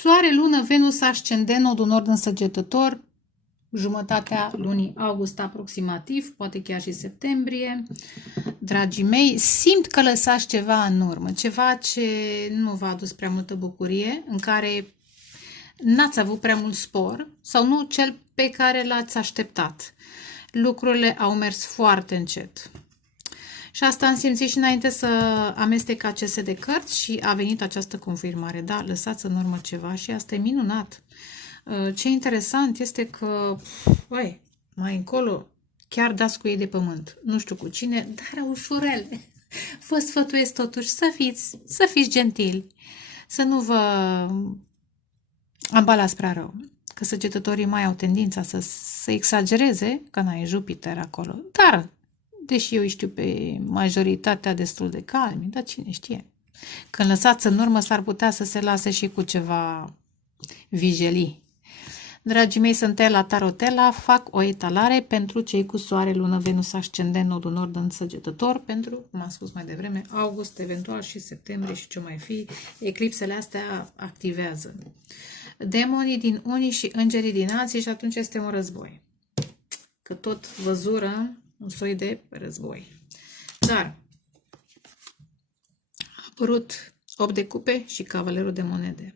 Soare, lună, Venus, ascendent, nodul nord în Săgetător, jumătatea lunii august aproximativ, poate chiar și septembrie. Dragii mei, simt că lăsați ceva în urmă, ceva ce nu v-a adus prea multă bucurie, în care n-ați avut prea mult spor sau nu cel pe care l-ați așteptat. Lucrurile au mers foarte încet. Și asta am simțit și înainte să amestec aceste de cărți și a venit această confirmare. Da, lăsați în urmă ceva și asta e minunat. Ce interesant este că, mai încolo, chiar dați cu ei de pământ. Nu știu cu cine, dar ușurel. Vă sfătuiesc totuși să fiți gentili, să nu vă ambalați prea rău. Că săgetătorii mai au tendința să exagereze, că n-ai Jupiter acolo. Dar, deși eu îi știu pe majoritatea destul de calmi, dar cine știe. Când lăsați în urmă, s-ar putea să se lase și cu ceva vijelii. Dragii mei, sunt Ela Tarotela, fac o etalare pentru cei cu soare, lună, Venus, ascendent, nodul nord în Săgetător, pentru, cum am spus mai devreme, august, eventual și septembrie și ce mai fi, eclipsele astea activează demonii din unii și îngerii din alții și atunci este un război. Că tot văzură un soi de război. Dar a apărut 8 de cupe și cavalerul de monede.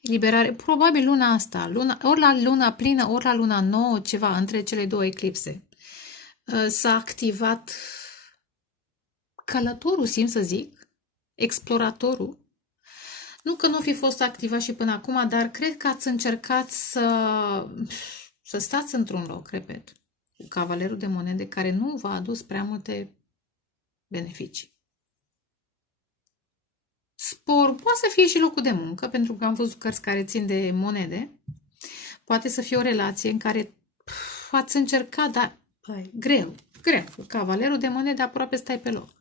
Eliberare, probabil luna asta, ori la luna plină, ori la luna nouă, ceva între cele două eclipse. S-a activat călătorul, simt să zic, exploratorul. Nu că nu fi fost activat și până acum, dar cred că ați încercat să stați într-un loc, repet, cu cavalerul de monede, care nu v-a adus prea multe beneficii. Spor, poate să fie și locul de muncă, pentru că am văzut cărți care țin de monede. Poate să fie o relație în care ați încercat, dar greu. Cavalerul de monede aproape stai pe loc.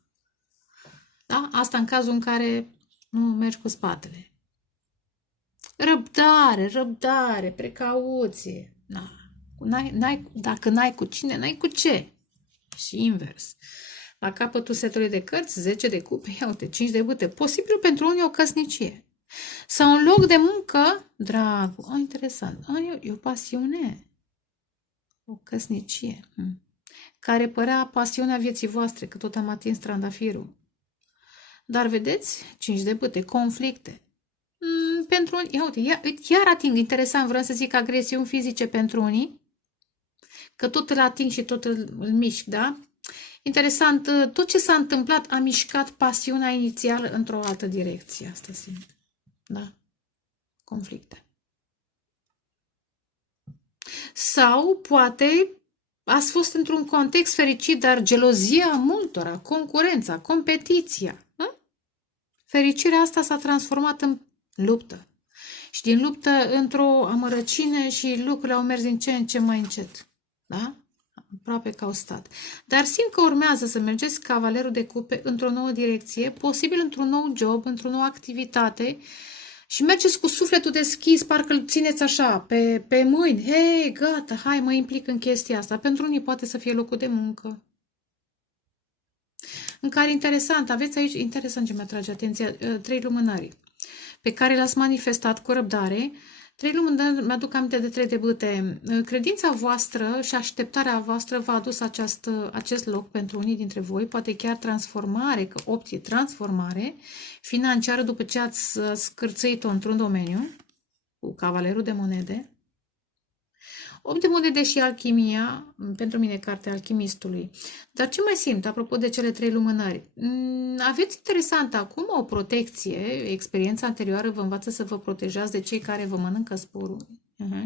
Da? Asta în cazul în care nu mergi cu spatele. Răbdare, precauție. Dacă n-ai cu cine, n-ai cu ce. Și invers. La capătul setului de cărți, 10 de cupe, ia uite, 5 de bâte. Posibil pentru unii o căsnicie. Sau un loc de muncă, dragul. Interesant. E o pasiune. O căsnicie. Care părea pasiunea vieții voastre, că tot am atins trandafirul. Dar vedeți, 5 de bâte, conflicte. Pentru unii, ia uite, iar ating, interesant, vreau să zic agresiuni fizice pentru unii, că tot îl ating și tot îl mișc, da? Interesant, tot ce s-a întâmplat a mișcat pasiunea inițială într-o altă direcție, asta simt. Da? Conflicte. Sau, poate, ați fost într-un context fericit, dar gelozia multora, concurența, competiția. Fericirea asta s-a transformat în luptă. Și din luptă într-o amărăcine și lucrurile au mers din ce în ce mai încet. Da? Aproape că au stat. Dar simt că urmează să mergeți cavalerul de cupe într-o nouă direcție, posibil într-un nou job, într-o nouă activitate și mergeți cu sufletul deschis, parcă îl țineți așa, pe mâini. Hei, gata, hai, mă implic în chestia asta. Pentru unii poate să fie locul de muncă. În care, interesant, aveți aici, interesant ce mi-atrage atenția, 3 lumânări, pe care le-ați manifestat cu răbdare. 3 lumânări, mi-aduc aminte de 3 de bâte. Credința voastră și așteptarea voastră v-a adus acest loc pentru unii dintre voi, poate chiar transformare, că 8 e transformare financiară după ce ați scârțâit-o într-un domeniu, cu cavalerul de monede. 8 de monede și alchimia, pentru mine cartea alchimistului. Dar ce mai simt, apropo de cele 3 lumânări? Aveți interesant acum o protecție, experiența anterioară vă învață să vă protejați de cei care vă mănâncă sporul,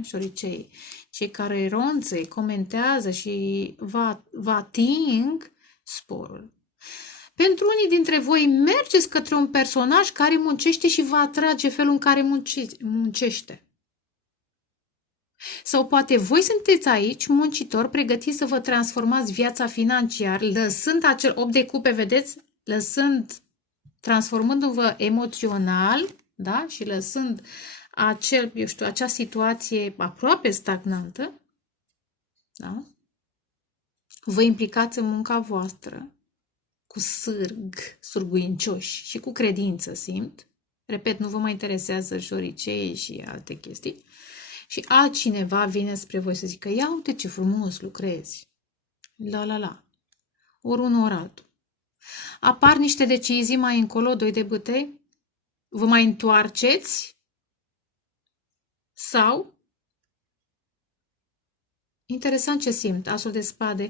șoricei, cei care ronță, comentează și vă ating sporul. Pentru unii dintre voi mergeți către un personaj care muncește și vă atrage felul în care muncește. Sau poate voi sunteți aici, muncitori, pregătiți să vă transformați viața financiar, lăsând acel 8 de cupe, vedeți? Transformându-vă emoțional, da? Și lăsând acea situație aproape stagnantă, da? Vă implicați în munca voastră cu surguincioși și cu credință, simt. repet, nu vă mai interesează șoricei și alte chestii, și altcineva vine spre voi să zică, ia uite ce frumos lucrezi, la, ori unul, ori altul. Apar niște decizii mai încolo, doi de bâte, vă mai întoarceți sau, interesant ce simt, asul de spade,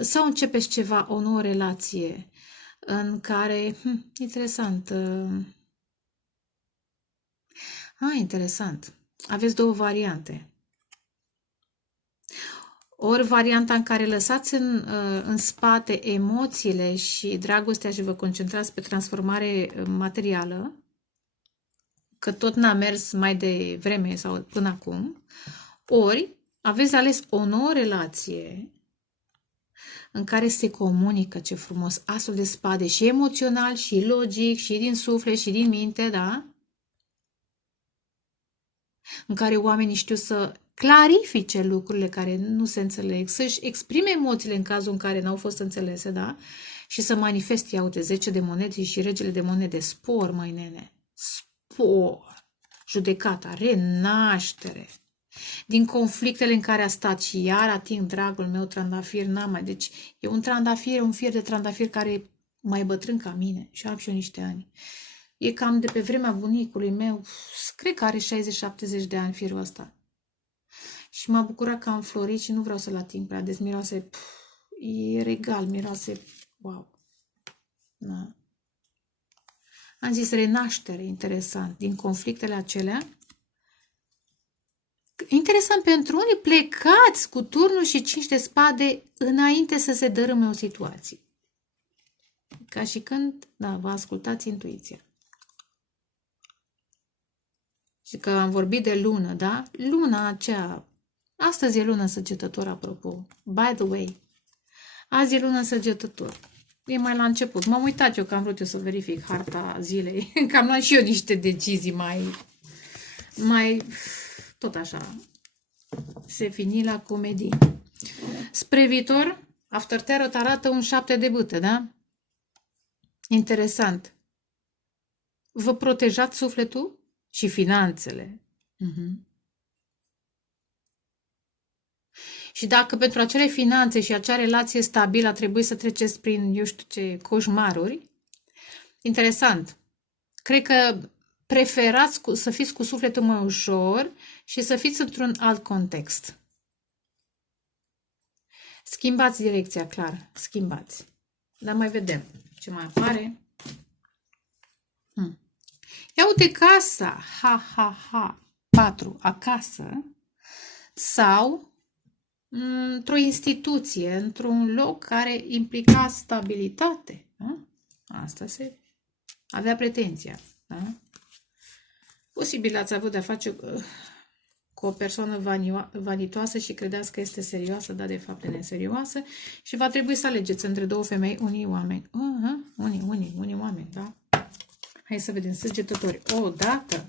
sau începeți ceva, o nouă relație în care, interesant, interesant, aveți două variante. Ori varianta în care lăsați în spate emoțiile și dragostea și vă concentrați pe transformare materială, că tot n-a mers mai devreme sau până acum, ori aveți ales o nouă relație în care se comunică, ce frumos, asul de spade, și emoțional, și logic, și din suflet, și din minte, da? În care oamenii știu să clarifice lucrurile care nu se înțeleg, să-și exprime emoțiile în cazul în care n-au fost înțelese, da? Și să manifeste, ia uite, 10 de monede și regele de monede, spor, măi nene, spor, judecata, renaștere, din conflictele în care a stat, și iar ating, dragul meu, trandafir, n-am mai, deci e un trandafir, un fier de trandafir care e mai bătrân ca mine și am și eu niște ani. E cam de pe vremea bunicului meu, cred că are 60-70 de ani firul ăsta. Și m-a bucurat că am florit și nu vreau să-l ating prea des, miroase, e regal, miroase, wow. Da. Am zis renaștere, interesant, din conflictele acelea. Interesant, pentru unii plecați cu turnul și 5 de spade înainte să se dărâme o situație. Ca și când, da, vă ascultați intuiția. Și că am vorbit de lună, da? Luna aceea, astăzi e luna Săgetător, apropo. By the way, azi e luna Săgetător. E mai la început. M-am uitat eu că am vrut eu să verific harta zilei. Că am luat și eu niște decizii mai tot așa. Se fini la comedii. Spre viitor, After Tarot arată un 7 de bâte, da? Interesant. Vă protejați sufletul și finanțele. Și dacă pentru acele finanțe și acea relație stabilă a trebuit să treceți prin, eu știu ce, coșmaruri, interesant. Cred că preferați să fiți cu sufletul mai ușor și să fiți într-un alt context. Schimbați direcția, clar. Schimbați. Dar mai vedem ce mai apare. Ia uite casa. 4. Acasă. Sau într-o instituție, într-un loc care implica stabilitate. Da? Asta se avea pretenția. Da? Posibil ați avut de-a face cu o persoană vanitoasă și credeți că este serioasă, dar de fapt e neserioasă, și va trebui să alegeți între două femei, unii oameni. Unii oameni, da? Hai să vedem, Săgetători. O dată.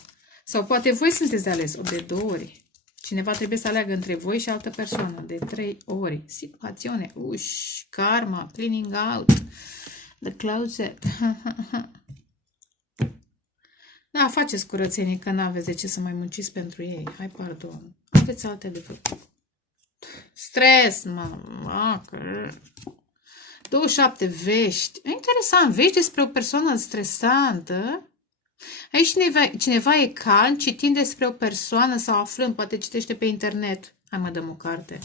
Sau poate voi sunteți de ales, de 2 ori. Cineva trebuie să aleagă între voi și altă persoană, de 3 ori. Situațiune, karma, cleaning out, the closet. Da, faceți curățenie, că n-aveți de ce să mai munciți pentru ei. Hai, pardon. Aveți alte de făcut. Stres, mă. 27 vești. E interesant, vești despre o persoană stresantă. Aici cineva e calm, citind despre o persoană sau aflând, poate citește pe internet. Hai, mă, dăm o carte.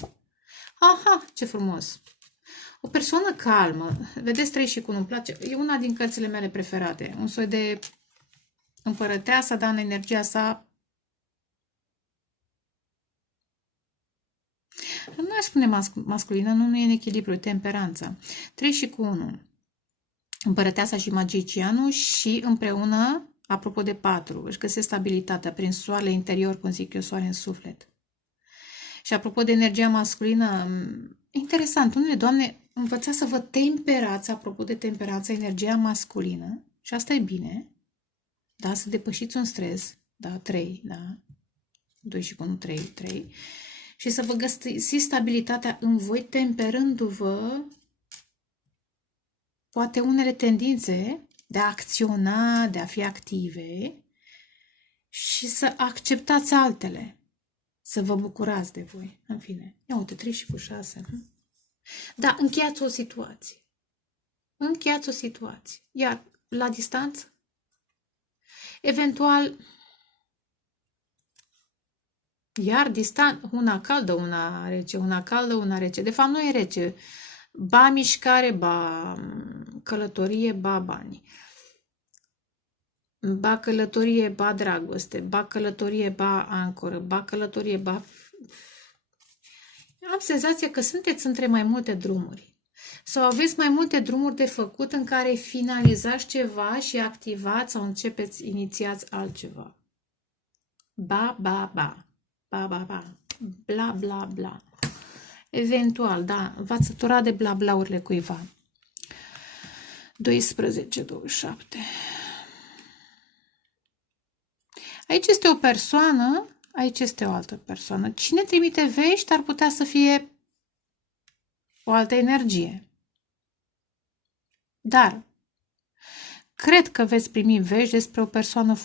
Aha, ce frumos. O persoană calmă. Vedeți, 3 și cu 1 îmi place. E una din cărțile mele preferate. Un soi de împărăteasa, dar în energia sa. Nu aș spune masculină, nu e în echilibru, temperanța. 3 și cu 1. Împărăteasa și magicianul și împreună, apropo de 4, își găsesc stabilitatea prin soarele interior, cum zic eu, soare în suflet. Și apropo de energia masculină, interesant, unele doamne, învățați să vă temperați, apropo de temperanța, energia masculină, și asta e bine, da, să depășiți un stres, da, 3, da, 2 și cu 1, 3, și să vă găsiți stabilitatea în voi, temperându-vă poate unele tendințe de a acționa, de a fi active, și să acceptați altele. Să vă bucurați de voi. În fine. Ia uite, 3 și cu 6. Da, încheiați o situație. Încheiați o situație. Iar la distanță, eventual, iar una caldă, una rece, una caldă, una rece. De fapt, nu e rece. Ba mișcare, ba călătorie, ba bani. Ba călătorie, ba dragoste. Ba călătorie, ba ancoră. Ba călătorie, ba... Am senzația că sunteți între mai multe drumuri. Sau aveți mai multe drumuri de făcut în care finalizați ceva și activați sau începeți, inițiați altceva. Ba, ba, ba. Ba, ba, ba. Bla, bla, bla. Eventual, da, v-ați săturat de bla-blaurile cuiva. 12, 27. Aici este o persoană, aici este o altă persoană. Cine trimite vești ar putea să fie o altă energie. Dar cred că veți primi vești despre o persoană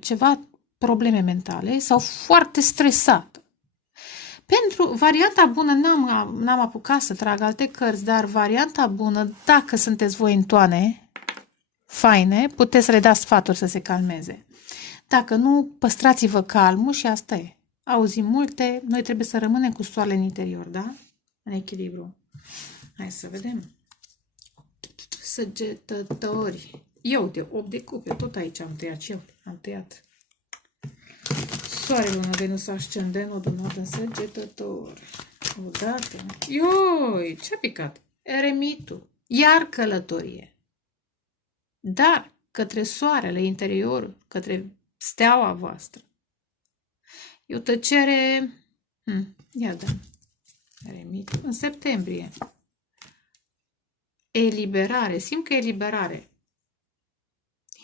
ceva probleme mentale sau foarte stresată. Pentru varianta bună, n-am apucat să trag alte cărți, dar varianta bună, dacă sunteți voi în toane faine, puteți să le dați sfaturi să se calmeze. Dacă nu, păstrați-vă calmul și asta e. Auzim multe, noi trebuie să rămânem cu soarele în interior, da? În echilibru. Hai să vedem. Săgetători. Eu de 8 de cupe, tot aici am tăiat și eu. Am tăiat. Soare, lună, Venus, ascendent, odunată, Săgetător. Odată. Ioi, ce-a picat? Eremitul. Iar călătorie. Dar către soarele interior, către steaua voastră. E o tăcere... Ia da. Eremitul. În septembrie. Eliberare. Simt că eliberare.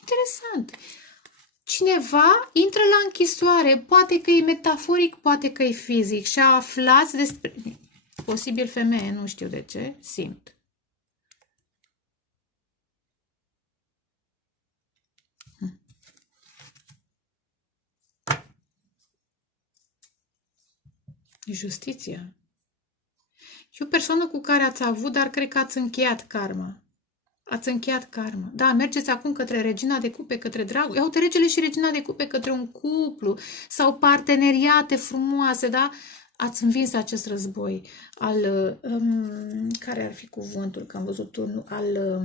Interesant. Cineva intră la închisoare, poate că e metaforic, poate că e fizic și aflați despre... Posibil femeie, nu știu de ce, simt. Justiția. E o persoană cu care ați avut, dar cred că ați încheiat karma. Ați încheiat karma. Da, mergeți acum către regina de cupe, către dragoste. Iau regele și regina de cupe către un cuplu sau parteneriate frumoase, da? Ați învins acest război al, care ar fi cuvântul, că am văzut unul, al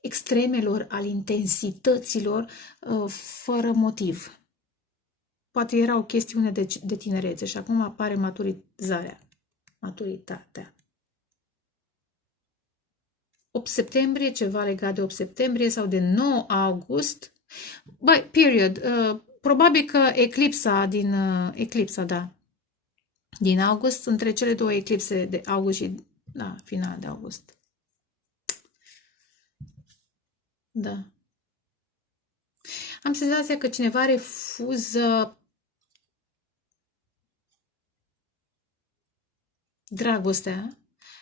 extremelor, al intensităților, fără motiv. Poate era o chestiune de tinerețe și acum apare maturitatea. 8 septembrie, ceva legat de 8 septembrie sau de 9 august. Băi, period. Probabil că eclipsa din august, între cele două eclipse de august și final de august. Da. Am senzația că cineva refuză dragostea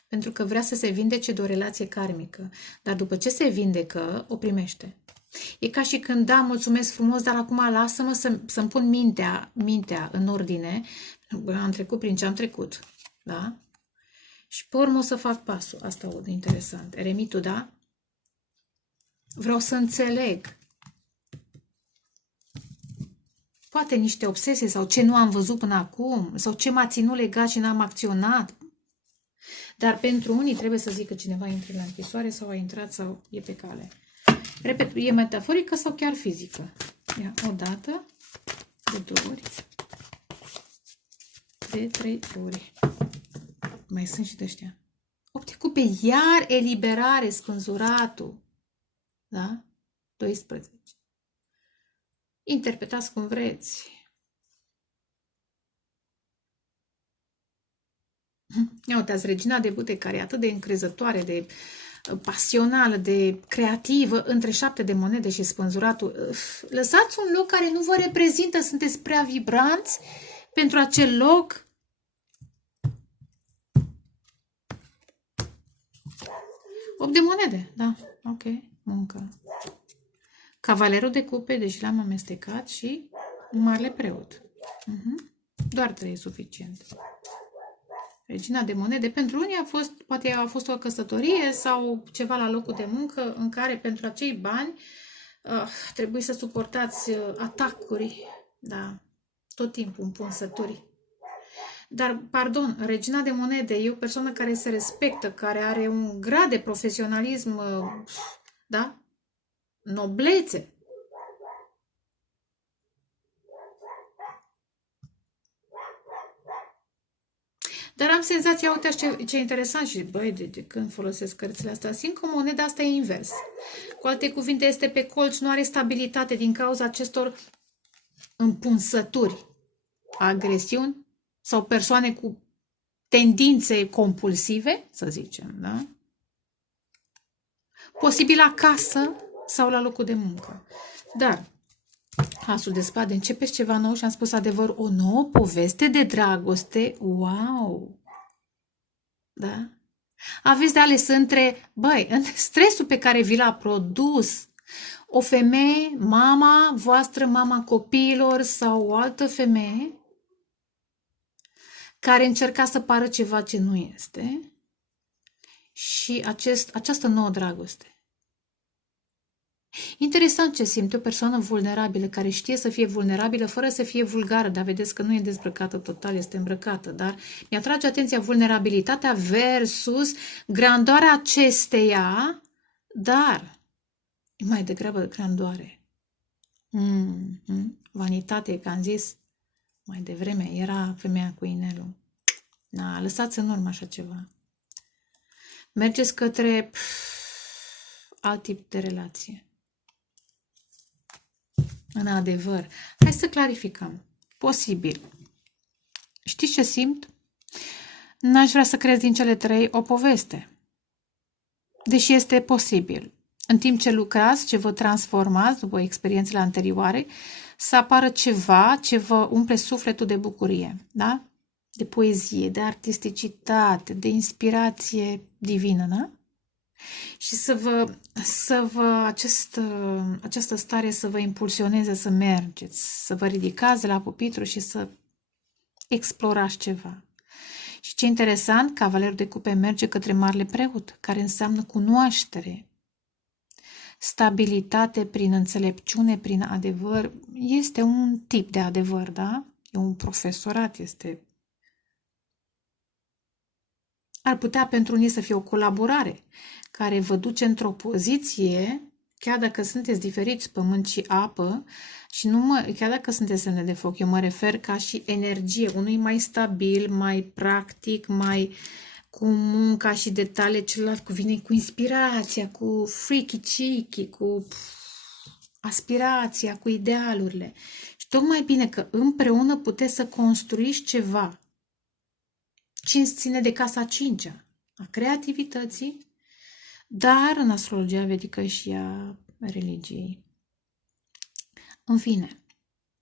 pentru că vrea să se vindece de o relație karmică. Dar după ce se vindecă, o primește. E ca și când, da, mulțumesc frumos, dar acum lasă-mă să-mi pun mintea în ordine. Am trecut prin ce am trecut. Da? Și pe urmă o să fac pasul. Asta e interesant. Eremitul, da? Vreau să înțeleg. Poate niște obsesii sau ce nu am văzut până acum, sau ce m-a ținut legat și n-am acționat. Dar pentru unii trebuie să zică cineva intră la închisoare sau a intrat sau e pe cale. Repet, e metaforică sau chiar fizică. Ia, o dată, de 2 ori, de 3 ori. Mai sunt și de ăștia. 8 cupe, iar eliberare, spânzuratul. Da? 12. Interpretați cum vreți. Ia uitați, regina de bute, care e atât de încrezătoare, de pasională, de creativă, între 7 de monede și spânzuratul. Lăsați un loc care nu vă reprezintă, sunteți prea vibranți pentru acel loc. Opt de monede, da, ok, muncă. Cavalerul de cupe, deci l-am amestecat, și marele preot. Doar 3 e suficient. Regina de monede. Pentru unii poate a fost o căsătorie sau ceva la locul de muncă în care pentru acei bani trebuie să suportați atacuri, da, tot timpul împunsături. Dar, pardon, regina de monede e o persoană care se respectă, care are un grad de profesionalism, da, noblețe. Dar am senzația, uite ce interesant, și băi, de când folosesc cărțile astea, simt că moneda asta e invers. Cu alte cuvinte, este pe colț, nu are stabilitate din cauza acestor împunsături, agresiuni sau persoane cu tendințe compulsive, să zicem, da? Posibil acasă sau la locul de muncă. Dar Asul de spade, începeți ceva nou și am spus adevăr, o nouă poveste de dragoste, wow! Da? Aveți de ales între, băi, între stresul pe care vi l-a produs o femeie, mama voastră, mama copiilor sau o altă femeie care încerca să pară ceva ce nu este, și această nouă dragoste. Interesant ce simte o persoană vulnerabilă, care știe să fie vulnerabilă fără să fie vulgară, dar vedeți că nu e dezbrăcată total, este îmbrăcată, dar mi-atrage atenția vulnerabilitatea versus grandoarea acesteia, dar e mai degrabă grandoare. Vanitate, că am zis mai devreme, era femeia cu inelul. Da, lăsați în urmă așa ceva. Mergeți către alt tip de relație. În adevăr. Hai să clarificăm. Posibil. Știți ce simt? N-aș vrea să crezi din cele 3 o poveste. Deși este posibil. În timp ce lucrați, ce vă transformați după experiențele anterioare, să apară ceva ce vă umple sufletul de bucurie. Da? De poezie, de artisticitate, de inspirație divină, da? Și această stare să vă impulsioneze să mergeți, să vă ridicați de la pupitru și să explorați ceva. Și ce interesant, cavalerul de cupe merge către marele preot, care înseamnă cunoaștere, stabilitate prin înțelepciune, prin adevăr. Este un tip de adevăr, da? E un profesorat, este... Ar putea pentru unii să fie o colaborare care vă duce într-o poziție, chiar dacă sunteți diferiți, pământ și apă, și chiar dacă sunteți semne de foc, eu mă refer ca și energie, unul mai stabil, mai practic, mai cu munca și detalii, celălalt vine cu inspirația, cu freaky-cheeky, cu aspirația, cu idealurile. Și tocmai bine că împreună puteți să construiți ceva. Ce ține de casa 5-a, a creativității, dar în astrologia vedică și a religiei. În fine,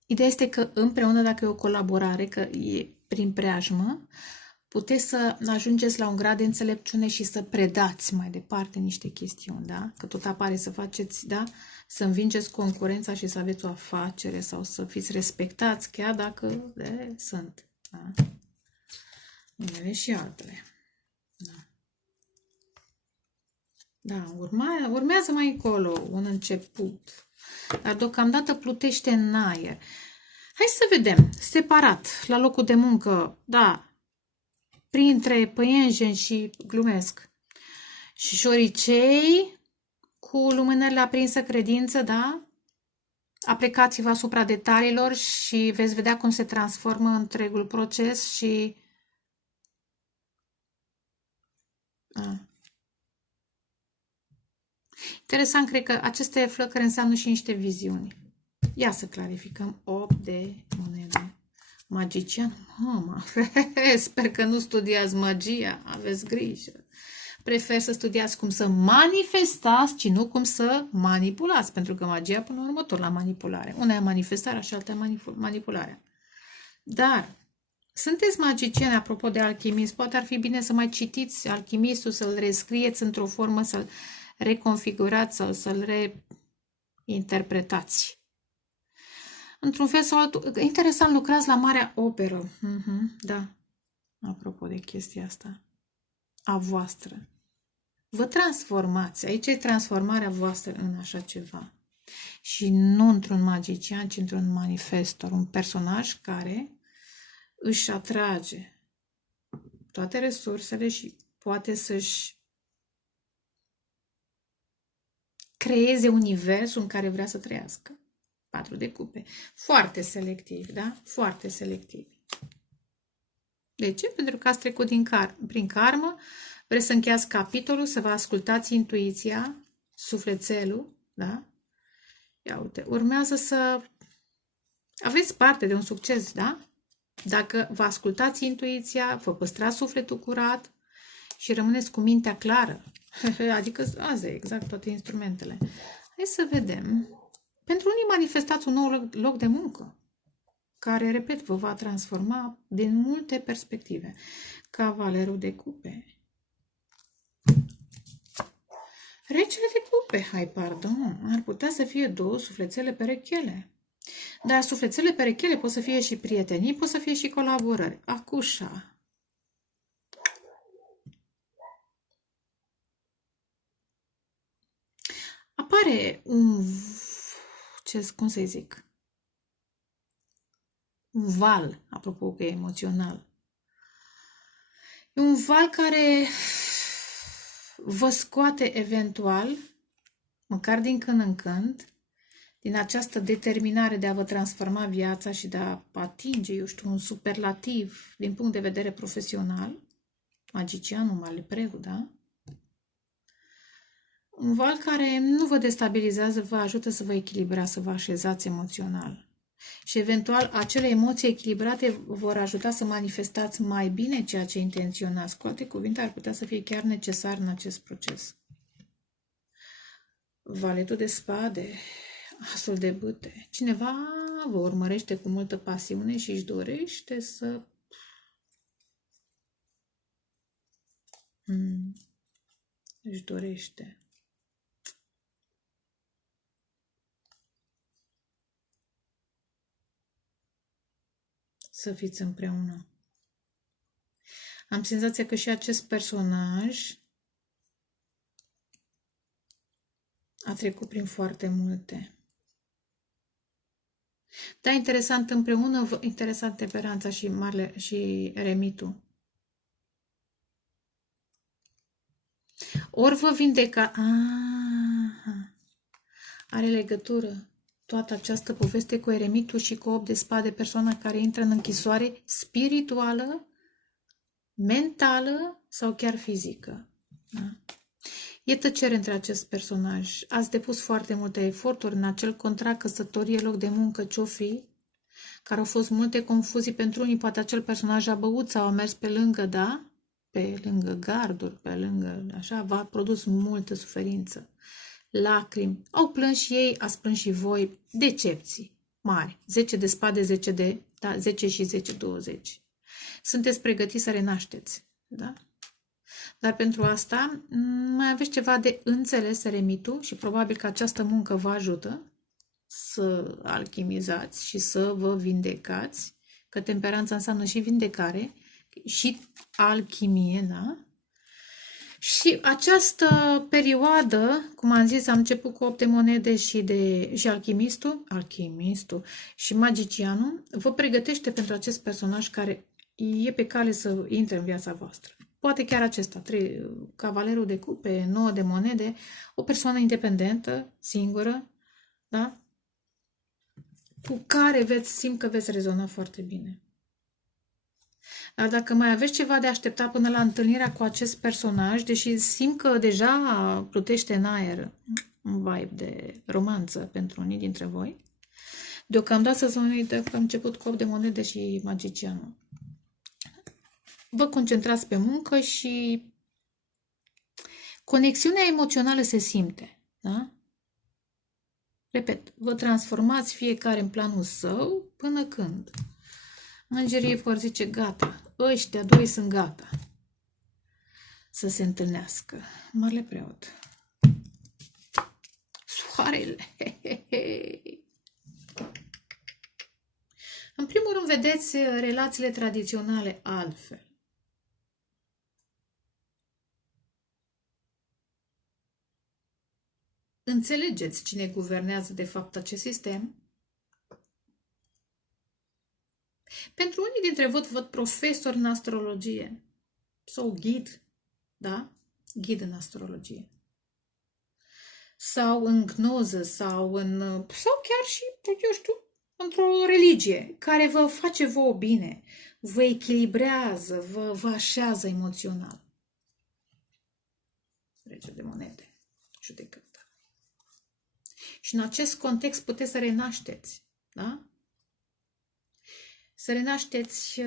ideea este că împreună, dacă e o colaborare, că e prin preajmă, puteți să ajungeți la un grad de înțelepciune și să predați mai departe niște chestiuni, da? Că tot apare să faceți, da? Să învingeți concurența și să aveți o afacere sau să fiți respectați, chiar dacă sunt, da? Unele și altele. Da. Da, urmează mai încolo un început. Dar deocamdată plutește în aer. Hai să vedem, separat, la locul de muncă, da, printre păienjeni și glumesc, și șoricei, cu lumânările aprinsă credință, da? Aplicați-vă asupra detaliilor și veți vedea cum se transformă întregul proces și... Interesant, cred că aceste flăcări înseamnă și niște viziuni. Ia să clarificăm. 8 de monede. Magician? Mama, sper că nu studiați magia. Aveți grijă. Prefer să studiați cum să manifestați și nu cum să manipulați. Pentru că magia până la urmă tot la manipulare. Una e manifestarea și alta e manipularea. Dar sunteți magicieni, apropo de alchimism, poate ar fi bine să mai citiți Alchimistul, să-l rescrieți într-o formă, să-l reconfigurați sau să-l interpretați. Într-un fel sau altul, interesant, lucrați la Marea Operă. Da, apropo de chestia asta, a voastră. Vă transformați, aici e transformarea voastră în așa ceva. Și nu într-un magician, ci într-un manifestor, un personaj care își atrage toate resursele și poate să-și creeze universul în care vrea să trăiască. 4 de cupe. Foarte selectiv, da? Foarte selectiv. De ce? Pentru că ați trecut prin karmă, vreți să încheiați capitolul, să vă ascultați intuiția, sufletelul, da? Ia uite, urmează să aveți parte de un succes, da? Dacă vă ascultați intuiția, vă păstrați sufletul curat și rămâneți cu mintea clară. Adică, azi e exact toate instrumentele. Hai să vedem. Pentru unii manifestați un nou loc de muncă, care, repet, vă va transforma din multe perspective. Cavalerul de cupe. Regele de cupe, ar putea să fie 2 sufletele perechele. Dar sufletele perechele pot să fie și prietenii, pot să fie și colaborări. Acușa. Apare cum să-i zic? Un val, apropo că e emoțional. E un val care vă scoate eventual, măcar din când în când, din această determinare de a vă transforma viața și de a atinge, eu știu, un superlativ din punct de vedere profesional, magicianul, malepreu, da? Un val care nu vă destabilizează, vă ajută să vă echilibrați, să vă așezați emoțional. Și eventual acele emoții echilibrate vor ajuta să manifestați mai bine ceea ce intenționați. Cu alte cuvinte, ar putea să fie chiar necesar în acest proces. Valetul de spade, asul de bâte. Cineva vă urmărește cu multă pasiune și își dorește să... Își dorește. Să fiți împreună. Am senzația că și acest personaj a trecut prin foarte multe. Da, interesant împreună, interesant temperanța și eremitul. Ori vă vindeca... Are legătură toată această poveste cu eremitul și cu 8 de spade, persoana care intră în închisoare spirituală, mentală sau chiar fizică. Da? E tăcere între acest personaj. Ați depus foarte multe eforturi în acel contract, căsătorie, loc de muncă, ce-o fi, care au fost multe confuzii pentru unii. Poate acel personaj a băut sau a mers pe lângă, da? Pe lângă garduri, pe lângă, așa, v-a produs multă suferință. Lacrimi. Au plâns și ei, ați plâns și voi. Decepții mari. 10 de spade, 10 și 10, 20. Sunteți pregătiți să renașteți, da? Dar pentru asta mai aveți ceva de înțeles, eremitul, și probabil că această muncă vă ajută să alchimizați și să vă vindecați, că temperanța înseamnă și vindecare și alchimie, da? Și această perioadă, cum am zis, am început cu 8 de monede și alchimistul și magicianul, vă pregătește pentru acest personaj care e pe cale să intre în viața voastră. Poate chiar acesta, cavalerul de cupe, 9 de monede, o persoană independentă, singură, da? Cu care simt că veți rezona foarte bine. Dar dacă mai aveți ceva de așteptat până la întâlnirea cu acest personaj, deși simt că deja plutește în aer un vibe de romanță pentru unii dintre voi, deocamdată sezonul uită că am început cu 8 de monede și magicianul. Vă concentrați pe muncă și conexiunea emoțională se simte, da? Repet, vă transformați fiecare în planul său până când îngerii vor zice gata, ăștia 2 sunt gata să se întâlnească. Marele preot. soarele. În primul rând, vedeți relațiile tradiționale altfel. Înțelegeți cine guvernează de fapt acest sistem? Pentru unii dintre voi văd profesori în astrologie sau ghid, da? Ghid în astrologie. Sau în gnoză sau chiar și, eu știu, într-o religie care vă face vouă bine, vă echilibrează, vă așează emoțional. Rege de monede, judecată. Și în acest context puteți să renașteți, da? Să renașteți,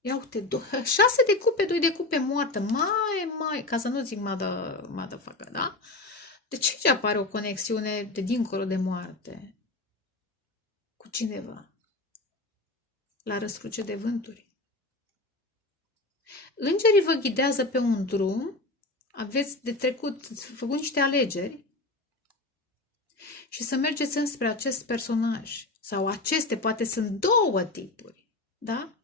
ia uite, 6 de cupe, 2 de cupe moartă, mai, ca să nu zic motherfucker, da? De ce apare o conexiune de dincolo de moarte cu cineva la răscruce de vânturi? Îngerii vă ghidează pe un drum, aveți de trecut, făcut niște alegeri și să mergeți înspre acest personaj. Sau aceste, poate sunt 2 tipuri, da?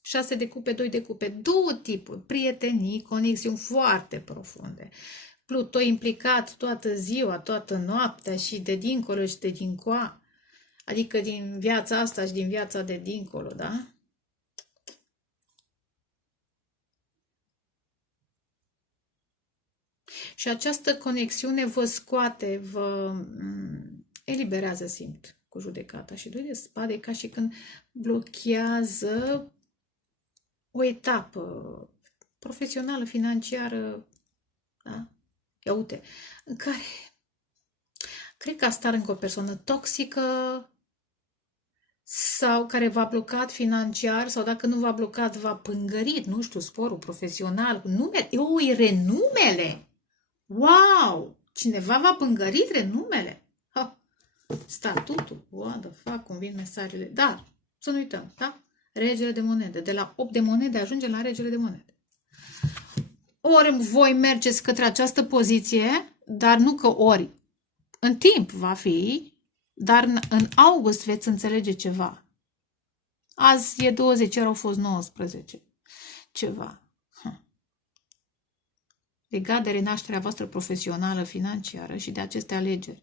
6 de cupe, 2 de cupe, 2 tipuri, prietenii, conexiuni foarte profunde. Pluto implicat toată ziua, toată noaptea și de dincolo și de dincoa, adică din viața asta și din viața de dincolo, da? Și această conexiune vă scoate, vă eliberează, simt, cu judecata. Și 2 de spade ca și când blochează o etapă profesională, financiară, da? Ia uite, în care cred că a stat încă o persoană toxică sau care v-a blocat financiar sau dacă nu v-a blocat, v-a pângărit, nu știu, sporul profesional, numele, renumele. Wow! Cineva v-a pângărit renumele. Ha. Statutul. What the fuck, cum vin mesajele. Dar, să nu uităm, da? Regele de monede. De la 8 de monede ajunge la regele de monede. Ori voi mergeți către această poziție, dar nu că ori. În timp va fi, dar în august veți înțelege ceva. Azi e 20, ieri au fost 19. Ceva. Legat de renașterea voastră profesională, financiară și de aceste alegeri.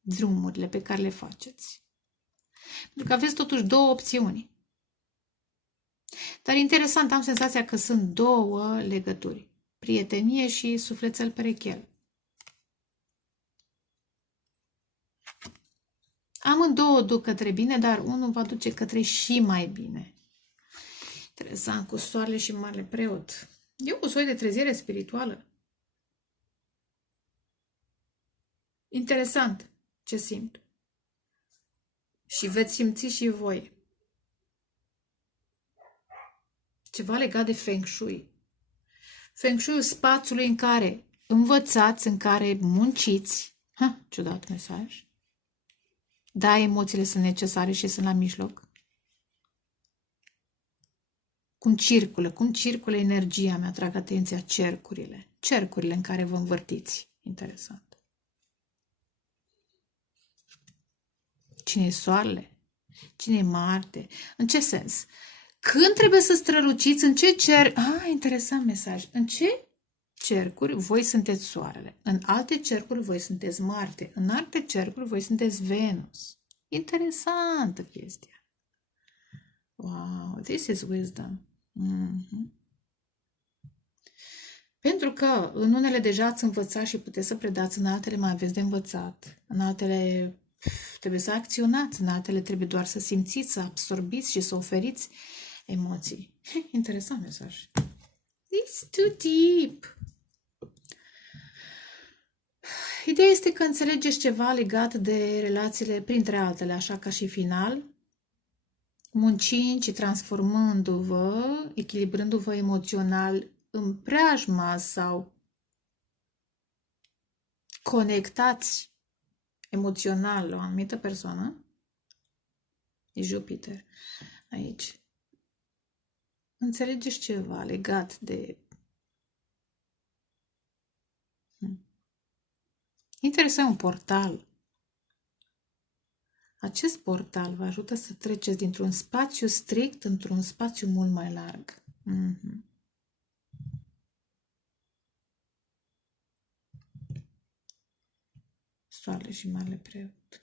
Drumurile pe care le faceți. Pentru că aveți totuși 2 opțiuni. Dar interesant, am senzația că sunt 2 legături. Prietenie și sufletel perechel. Amândouă duc către bine, dar unul va duce către și mai bine. Interesant, cu soarele și marele preot. E un soi de trezire spirituală. Interesant ce simt. Și veți simți și voi. Ceva legat de Feng Shui. Feng Shui-ul spațiului în care învățați, în care munciți. Ciudat mesaj. Da, emoțiile sunt necesare și sunt la mijloc. Cum circulă energia mea, atrag atenția, cercurile în care vă învârtiți. Interesant. Cine e soarele? Cine e Marte? În ce sens? Când trebuie să străluciți? În ce cer? Interesant mesaj. În ce cercuri voi sunteți soarele? În alte cercuri voi sunteți Marte. În alte cercuri voi sunteți Venus. Interesantă chestia. Wow, this is wisdom. Pentru că în unele deja ați învățat și puteți să predați, în altele mai aveți de învățat. În altele trebuie să acționați, în altele trebuie doar să simțiți, să absorbiți și să oferiți emoții. Interesant mesaj. It's too deep. Ideea este că înțelegeți ceva legat de relațiile, printre altele, așa ca și final, muncind și transformându-vă, echilibrându-vă emoțional în preajma sau conectați emoțional la o anumită persoană. E Jupiter aici. Înțelegeți ceva legat de Interesant, un portal. Acest portal vă ajută să treceți dintr-un spațiu strict într-un spațiu mult mai larg. Soarele și Marele Preot.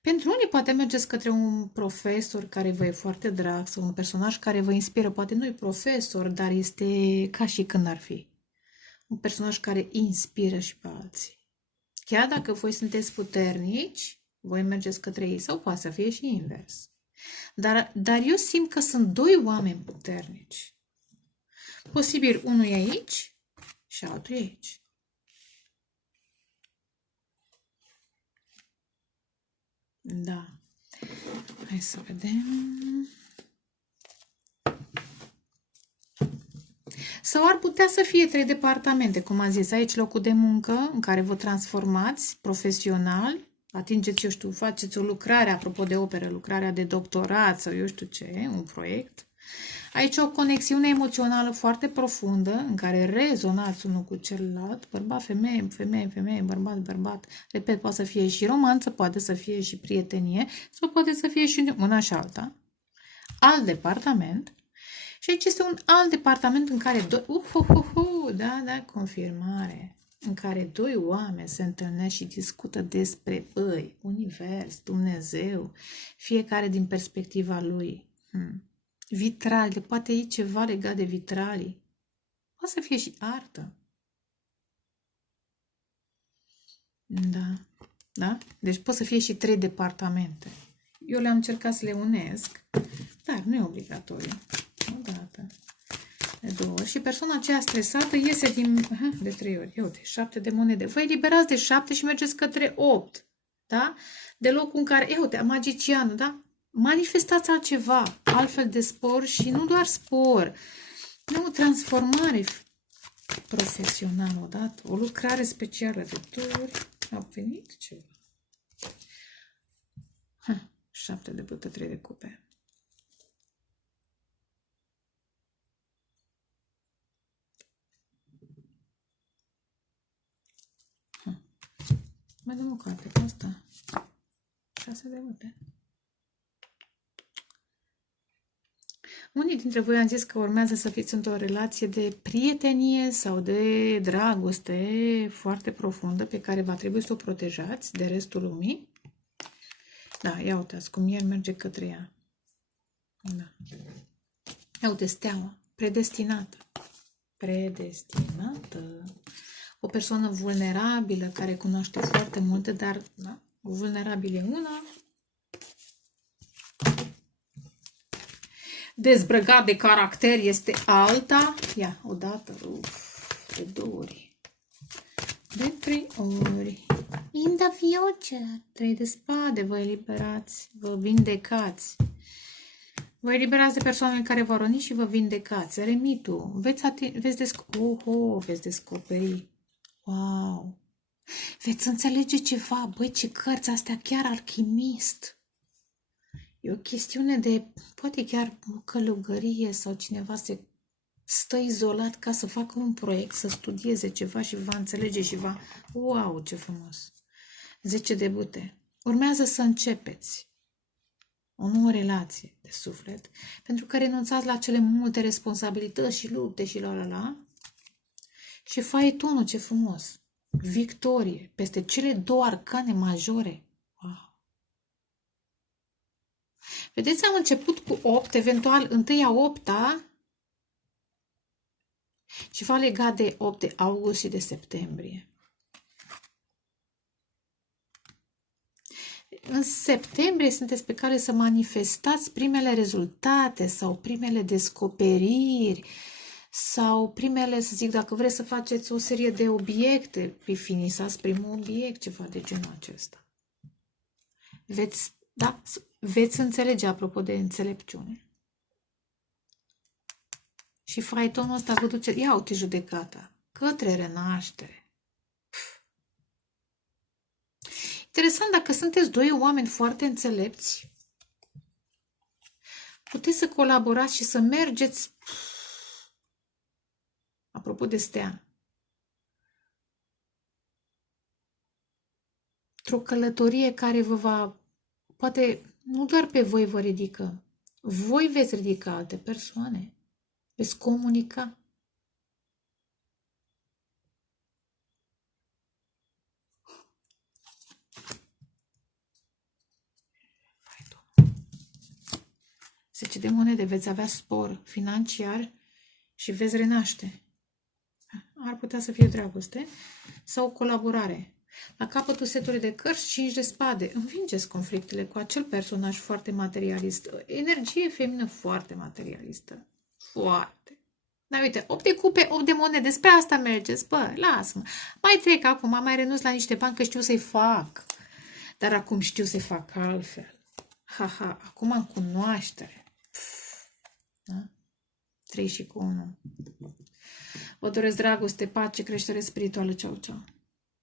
Pentru unii poate mergeți către un profesor care vă e foarte drag sau un personaj care vă inspiră. Poate nu e profesor, dar este ca și când ar fi. Un personaj care inspiră și pe alții. Chiar dacă voi sunteți puternici, voi mergeți către ei sau poate să fie și invers. Dar eu simt că sunt doi oameni puternici. Posibil unul e aici și altul e aici. Da. Hai să vedem. Sau ar putea să fie 3 departamente, cum am zis, aici locul de muncă în care vă transformați profesional, atingeți, eu știu, faceți o lucrare, apropo de operă, lucrarea de doctorat sau eu știu ce, un proiect. Aici o conexiune emoțională foarte profundă în care rezonați unul cu celălalt, bărbat, femeie, femeie, femeie, bărbat, bărbat. Repet, poate să fie și romanță, poate să fie și prietenie sau poate să fie și una și alta. Alt departament. Și aici este un alt departament în care da, confirmare. În care doi oameni se întâlnesc și discută despre univers, Dumnezeu, fiecare din perspectiva lui. Vitrali, poate e ceva legat de vitralii. Poate să fie și artă. Da? Deci pot să fie și 3 departamente. Eu le-am încercat să le unesc, dar nu e obligatoriu. O dată, de 2 ori. Și persoana aceea stresată iese de 3 ori. Ia uite, 7 de monede. Vă eliberați de 7 și mergeți către 8. Da? De locul în care, ia uite, magicianul, da? Manifestați altceva, altfel de spor și nu doar spor. Nu, transformare profesională odată, o lucrare specială de 2 ori. A venit ceva. 7 de bâtă, 3 de cupe. Mai dăm o carte pe asta. 6 de bâte. Unii dintre voi am zis că urmează să fiți într-o relație de prietenie sau de dragoste foarte profundă pe care va trebui să o protejați de restul lumii. Da, ia uitați cum el merge către ea. Da. Ia uite, steaua, predestinată. Predestinată. O persoană vulnerabilă care cunoaște foarte multe, dar da, vulnerabilă e una. Dezbrăgat de caracter este alta. Ia, odată, de 2 ori. De 3 ori. In the future. 3 de spade, vă eliberați, vă vindecați. Vă eliberați de persoanele care vă răni și vă vindecați. Remitul. Veți descoperi. Wow. Veți înțelege ceva. Băi, ce cărți astea, chiar alchimist. E o chestiune de, poate chiar o călugărie sau cineva se stă izolat ca să facă un proiect, să studieze ceva și va înțelege și va... Wow, ce frumos! 10 de bâte. Urmează să începeți o nouă relație de suflet, pentru că renunțați la cele multe responsabilități și lupte și la. Și faetonul, ce frumos! Victorie peste cele 2 arcane majore. Wow! Vedeți, am început cu 8, eventual întâia 8-a și va lega de 8 de august și de septembrie. În septembrie sunteți pe care să manifestați primele rezultate sau primele descoperiri sau primele, să zic, dacă vreți să faceți o serie de obiecte, finisați primul obiect, ceva de genul acesta. Veți înțelege, apropo de înțelepciune. Și faetonul ăsta vă duce, ia uite judecata, către renaștere. Interesant, dacă sunteți 2 oameni foarte înțelepți, puteți să colaborați și să mergeți, apropo de stea, într-o călătorie care vă va, poate nu doar pe voi vă ridică, voi veți ridica alte persoane, veți comunica. Zece de monede, veți avea spor financiar și veți renaște. Ar putea să fie dragoste sau colaborare. La capătul setului de cărți, 5 de spade. Învingeți conflictele cu acel personaj foarte materialist. Energie feminină foarte materialistă. Foarte. Dar uite, 8 de cupe, 8 de monede, despre asta mergeți. Bă, lasă-mă. Mai trec acum, mai renunț la niște bani că știu să-i fac. Dar acum știu să-i fac altfel. Ha, acum am cunoaștere. Da? 3 și cu 1. Vă doresc dragoste, pace, creștere spirituală. Ceau, ceau.